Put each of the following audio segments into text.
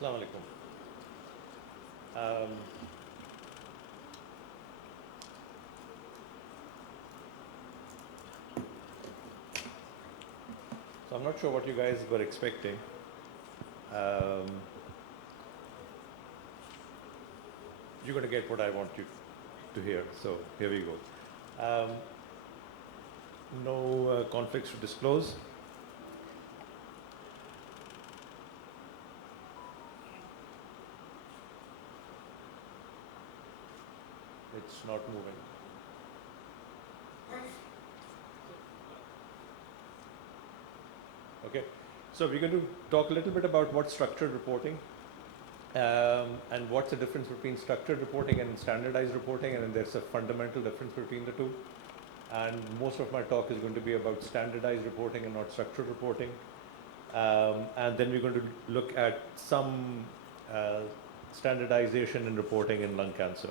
Assalamu alaikum. Um, so I'm not sure what you guys were expecting. Um, you're going to get what I want you to hear. So here we go. Um, no conflicts to disclose. It's not moving. Okay. So we're going to talk a little bit about what's structured reporting. And what's the difference between structured reporting and standardized reporting, and then there's a fundamental difference between the two. And most of my talk is going to be about standardized reporting and not structured reporting. And then we're going to look at some standardization in reporting in lung cancer.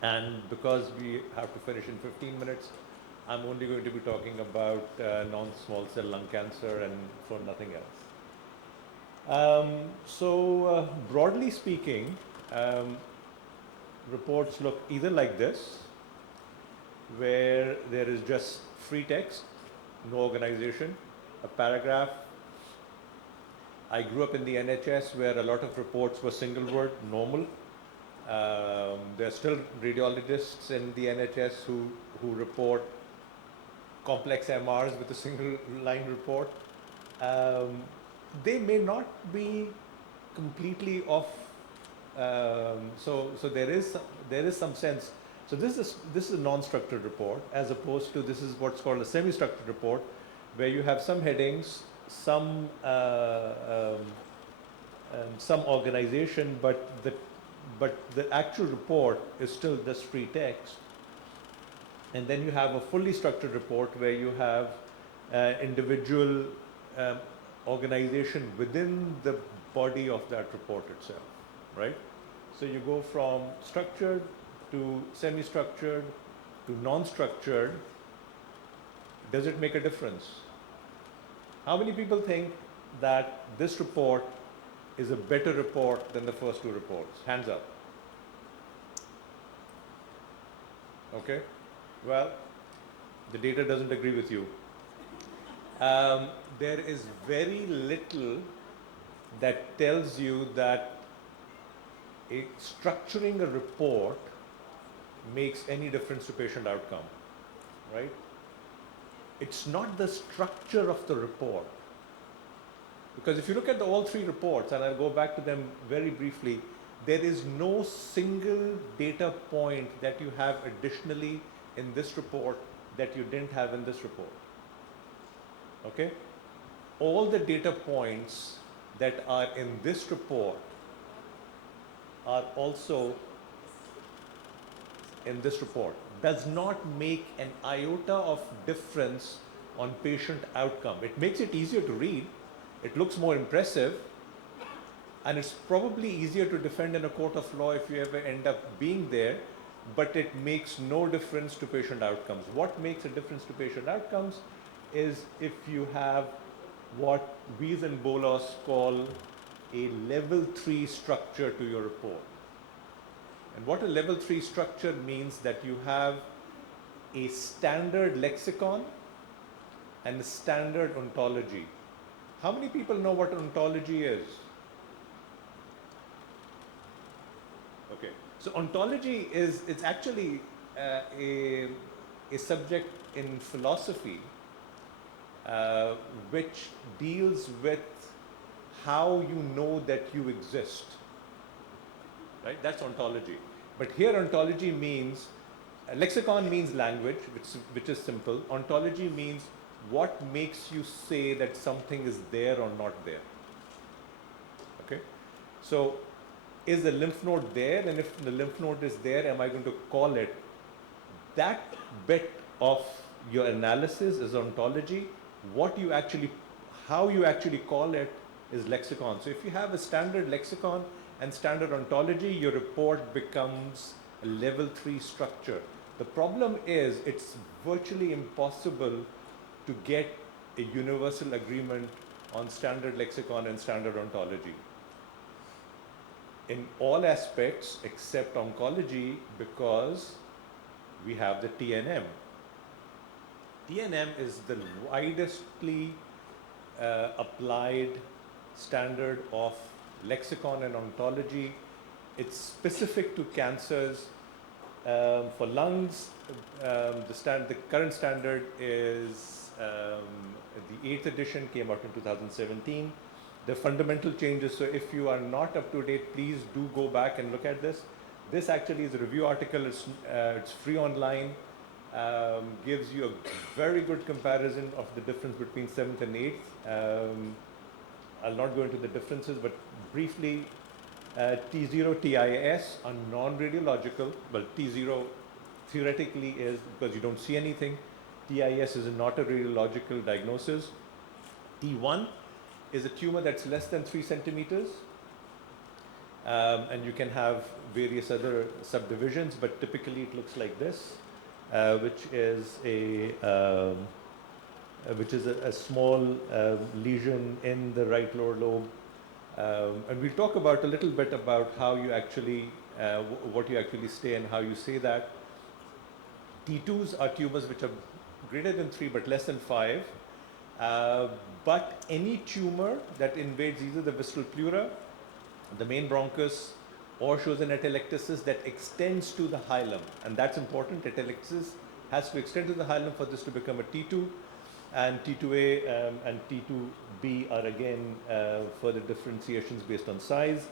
And because we have to finish in 15 minutes, I'm only going to be talking about non-small cell lung cancer and for nothing else. Broadly speaking, reports look either like this, where there is just free text, no organization, a paragraph. I grew up in the NHS where a lot of reports were single word, normal. There are still radiologists in the NHS who report complex MRs with a single line report. They may not be completely off. So there is some sense. So this is a non-structured report, as opposed to this is what's called a semi-structured report, where you have some headings, some organization, but the actual report is still just free text. And then you have a fully structured report where you have individual organization within the body of that report itself, right? So you go from structured to semi-structured to non-structured. Does it make a difference? How many people think that this report is a better report than the first two reports? Hands up. Okay. Well, the data doesn't agree with you. There is very little that tells you that structuring a report makes any difference to patient outcome, right? It's not the structure of the report. Because if you look at all three reports, and I'll go back to them very briefly, there is no single data point that you have additionally in this report that you didn't have in this report. Okay? All the data points that are in this report are also in this report. Does not make an iota of difference on patient outcome. It makes it easier to read, it looks more impressive, and it's probably easier to defend in a court of law if you ever end up being there, but it makes no difference to patient outcomes. What makes a difference to patient outcomes is if you have what Weiss and Bolos call a level 3 structure to your report. And what a level 3 structure means that you have a standard lexicon and a standard ontology. How many people know what ontology is? Okay, so ontology it's actually a subject in philosophy which deals with how you know that you exist, right? That's ontology. But here ontology means, lexicon means language, which is simple. Ontology means what makes you say that something is there or not there. Okay, so is the lymph node there? And if the lymph node is there, am I going to call it? That bit of your analysis is ontology. How you actually call it is lexicon. So if you have a standard lexicon and standard ontology, your report becomes a level 3 structure. The problem is it's virtually impossible to get a universal agreement on standard lexicon and standard ontology. in all aspects except oncology, because we have the TNM. TNM is the widestly applied standard of lexicon and ontology. It's specific to cancers. For lungs, the current standard is the 8th edition, came out in 2017. The fundamental changes, so if you are not up to date, please do go back and look at this. This actually is a review article, it's free online, gives you a very good comparison of the difference between 7th and 8th. I'll not go into the differences, but briefly, T0, TIS are non-radiological. Well, T0 theoretically is because you don't see anything. TIS is not a radiological diagnosis. T1 is a tumor that's less than 3 centimeters. And you can have various other subdivisions, but typically it looks like this, which is a small lesion in the right lower lobe. And we'll talk about a little bit about how you actually, what you actually say and how you say that. T2s are tumors which are greater than 3 but less than 5. But any tumor that invades either the visceral pleura, the main bronchus, or shows an atelectasis that extends to the hilum, and that's important. Atelectasis has to extend to the hilum for this to become a T2, and T2A and T2B are again further differentiations based on size.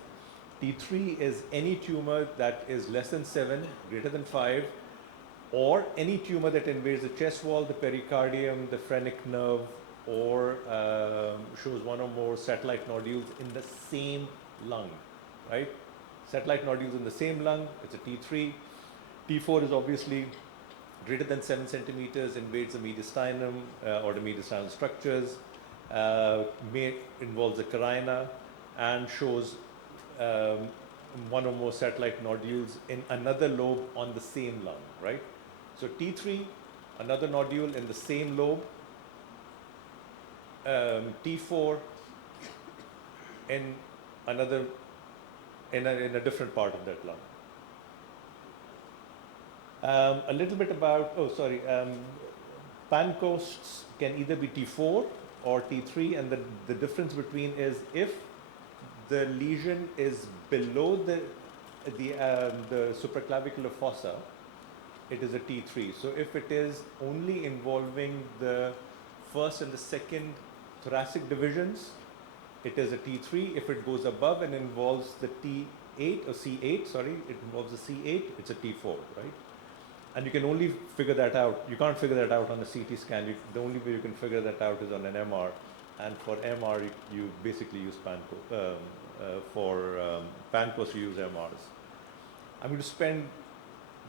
T3 is any tumor that is less than 7, greater than 5, or any tumor that invades the chest wall, the pericardium, the phrenic nerve, or shows one or more satellite nodules in the same lung, right? Satellite nodules in the same lung, it's a T3. T4 is obviously greater than 7 centimeters, invades the mediastinum or the mediastinal structures, involves the carina, and shows one or more satellite nodules in another lobe on the same lung, right? So T3, another nodule in the same lobe. T4 in another, in a different part of that lung. A little bit about, pancoasts can either be T4 or T3, and the difference between is if the lesion is below the supraclavicular fossa, it is a T3. So if it is only involving the first and the second thoracic divisions, it is a T3. If it goes above and involves the T8 or C8, it involves the C8, it's a T4, right? And you can only figure that out. You can't figure that out on a CT scan. The only way you can figure that out is on an MR. And for MR, you basically use panco. For pancos, you use MRs. I'm going to spend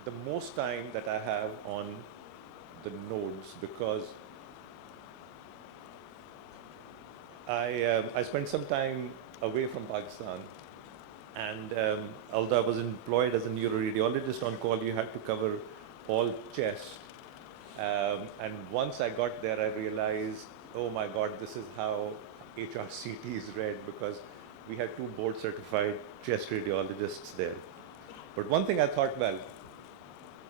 the most time that I have on the nodes because I spent some time away from Pakistan, and although I was employed as a neuroradiologist on call, you had to cover all chest. And once I got there, I realized, oh my God, this is how HRCT is read, because we had 2 board certified chest radiologists there. But one thing I thought, well,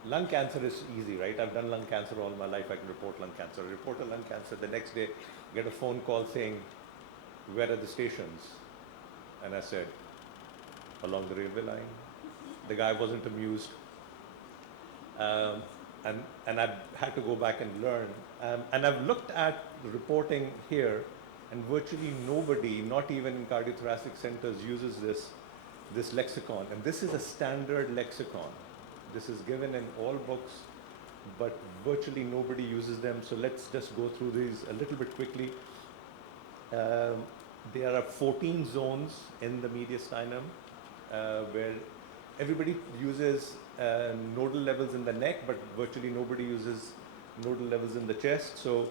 lung cancer is easy, right? I've done lung cancer all my life. I can report lung cancer. I report a lung cancer. The next day, get a phone call saying, where are the stations? And I said, along the railway line. The guy wasn't amused. And I had to go back and learn. And I've looked at the reporting here, and virtually nobody, not even in cardiothoracic centers, uses this lexicon. And this is a standard lexicon. This is given in all books, but virtually nobody uses them. So let's just go through these a little bit quickly. There are 14 zones in the mediastinum where everybody uses nodal levels in the neck, but virtually nobody uses nodal levels in the chest. So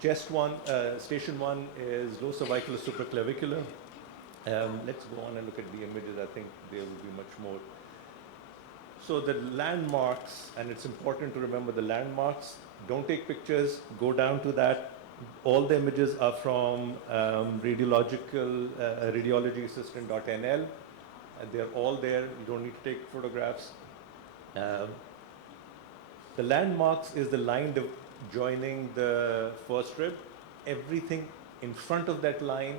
chest 1, station 1 is low cervicular supraclavicular. Let's go on and look at the images. I think there will be much more. So the landmarks, and it's important to remember the landmarks. Don't take pictures, go down to that. All the images are from radiological, radiologyassistant.nl. and they're all there. You don't need to take photographs. Um, the landmarks is the line joining the first rib. Everything in front of that line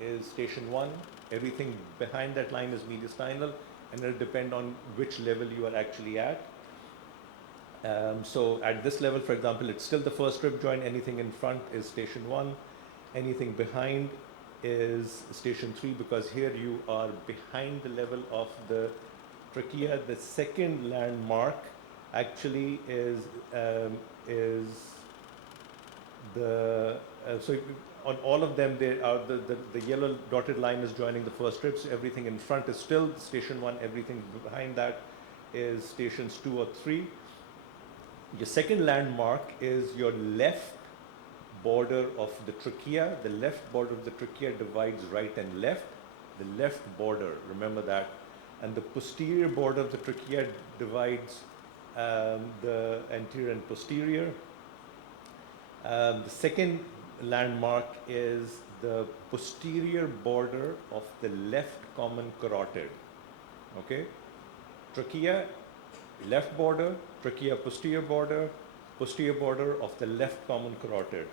is station 1. Everything behind that line is mediastinal, and it'll depend on which level you are actually at. So at this level, for example, it's still the first rib joint. Anything in front is station 1. Anything behind is station 3, because here you are behind the level of the trachea. The second landmark actually is the so on all of them, they are the yellow dotted line is joining the first rib. So everything in front is still station 1. Everything behind that is stations 2 or 3. Your second landmark is your left border of the trachea. The left border of the trachea divides right and left. The left border, remember that. And the posterior border of the trachea divides the anterior and posterior. The second landmark is the posterior border of the left common carotid. Okay? Trachea, left border, trachea posterior border of the left common carotid.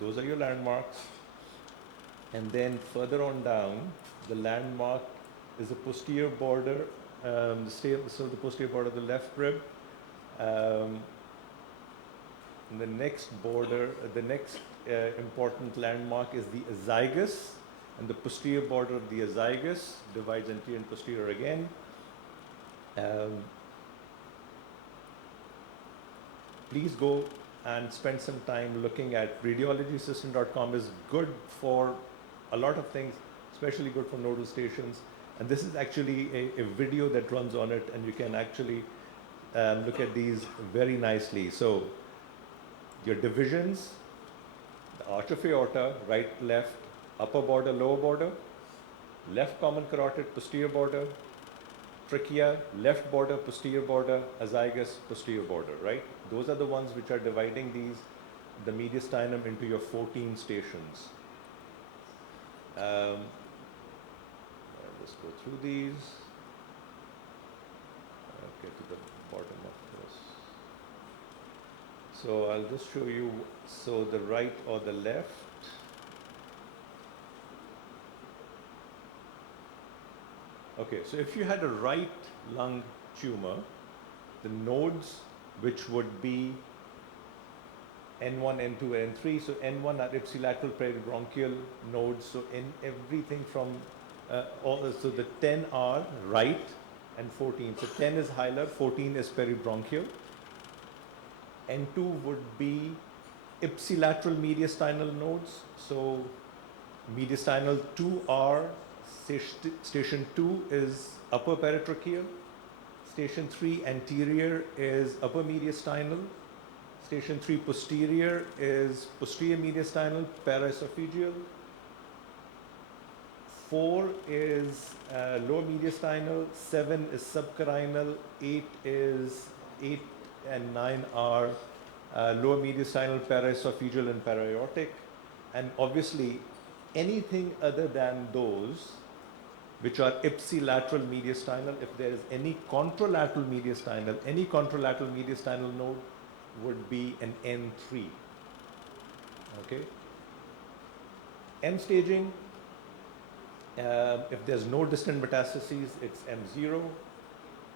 Those are your landmarks. And then further on down, the landmark is the posterior border, so the posterior border of the left rib. And the next border, the next important landmark is the azygos, and the posterior border of the azygos divides anterior and posterior again. Please go and spend some time looking at radiologysystem.com. Is good for a lot of things, especially good for nodal stations. And this is actually a video that runs on it, and you can actually look at these very nicely. So your divisions, the arch of aorta, right, left, upper border, lower border, left common carotid, posterior border, trachea, left border, posterior border, azygos, posterior border, right? Those are the ones which are dividing the mediastinum into your 14 stations. I'll just go through these. I'll get to the bottom of this. So I'll just show you, so the right or the left. Okay, so if you had a right lung tumor, the nodes which would be N1, N2, N3. So N1 are ipsilateral peribronchial nodes. So in everything from so the 10 are right and 14. So 10 is hilar, 14 is peribronchial. N2 would be ipsilateral mediastinal nodes. So mediastinal 2 are station 2 is upper paratracheal. Station 3 anterior is upper mediastinal. Station 3 posterior is posterior mediastinal, paraesophageal. 4 is lower mediastinal. 7 is subcarinal. 8 and 9 are lower mediastinal, paraesophageal, and paraaortic. And obviously, anything other than those, which are ipsilateral mediastinal, if there is any contralateral mediastinal node would be an N3. Okay. M staging, if there's no distant metastases, it's M0.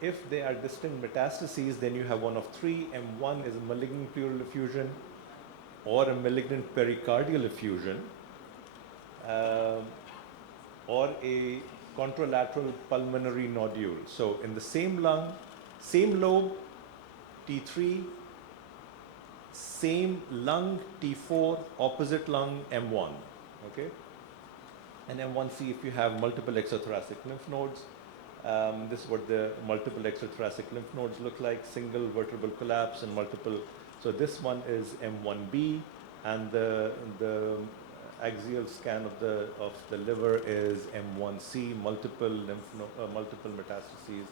If there are distant metastases, then you have one of 3. M1 is a malignant pleural effusion or a malignant pericardial effusion, or a contralateral pulmonary nodule. So in the same lung, same lobe, T3, same lung, T4, opposite lung, M1. Okay? And M1C if you have multiple exothoracic lymph nodes. This is what the multiple exothoracic lymph nodes look like, single vertebral collapse and multiple. So this one is M1B, and the axial scan of the liver is M1C, multiple multiple metastases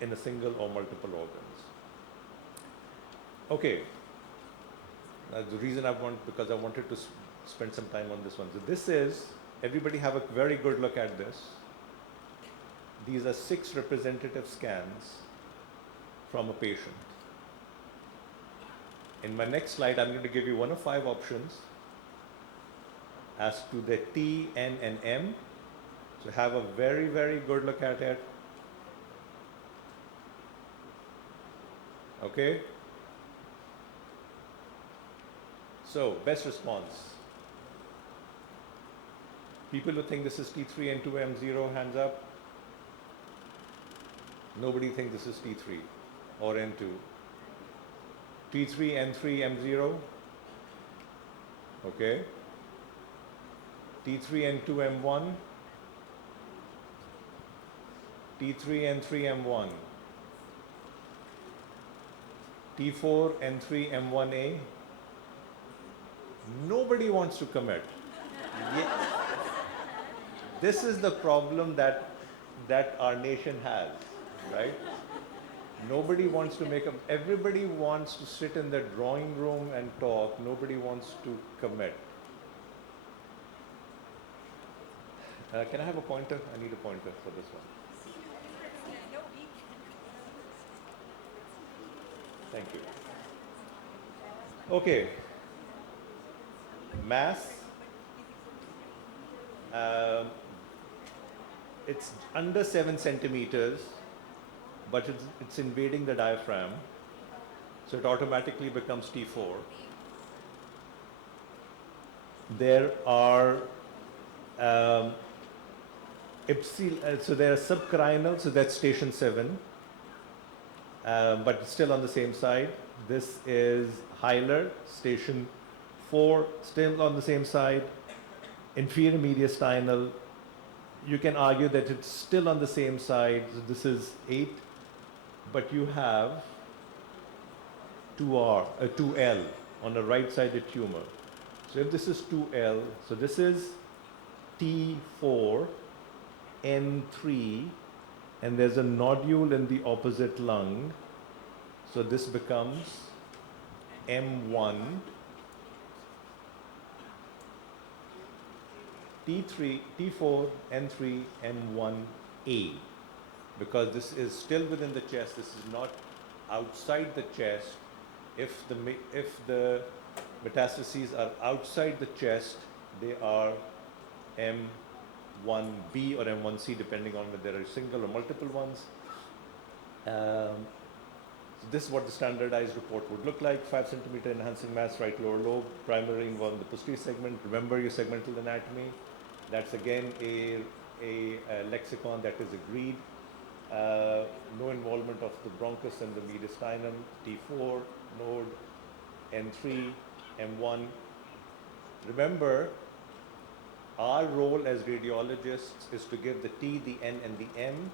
in a single or multiple organs. Okay. The reason because I wanted to spend some time on this one. So this is, everybody have a very good look at this. These are 6 representative scans from a patient. In my next slide, I'm going to give you one of 5 options as to the T, N, and M. So have a very, very good look at it. Okay? So, best response. People who think this is T3, N2, M0, hands up. Nobody thinks this is T3 or N2. T3, N3, M0. Okay. T3, N2, M1. T3, N3, M1. T4, N3, M1A. Nobody wants to commit. This is the problem that our nation has, right? Nobody wants to make everybody wants to sit in the drawing room and talk. Nobody wants to commit. Can I have a pointer? I need a pointer for this one. Thank you. Okay. Mass. It's under 7 centimeters, but it's invading the diaphragm, so it automatically becomes T4. There are so there are subcarinal, so that's station 7, but it's still on the same side. This is hilar, station 4, still on the same side. Inferior mediastinal, you can argue that it's still on the same side, so this is 8, but you have 2L on the right side of the tumor. So if this is 2L, so this is T4, N3, and there's a nodule in the opposite lung, so this becomes M1, T3, T4, N3, M1A, because this is still within the chest. This is not outside the chest. If the metastases are outside the chest, they are M1B or M1C, depending on whether there are single or multiple ones. So this is what the standardized report would look like. 5 centimeter enhancing mass, right lower lobe, primary involved in the posterior segment. Remember your segmental anatomy. That's again a lexicon that is agreed. No involvement of the bronchus and the mediastinum. T4, node, N3, M1. Remember, our role as radiologists is to give the T, the N, and the M,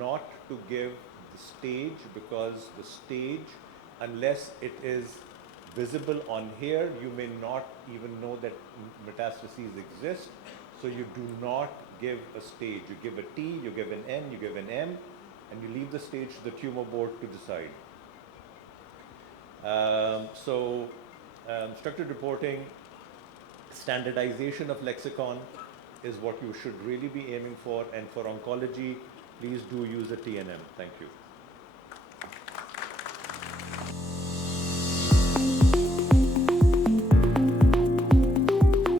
not to give the stage, because the stage, unless it is visible on here, you may not even know that metastases exist. So you do not give a stage. You give a T, you give an N, you give an M, and you leave the stage to the tumor board to decide. Structured reporting, standardization of lexicon is what you should really be aiming for. And for oncology, please do use a TNM. Thank you.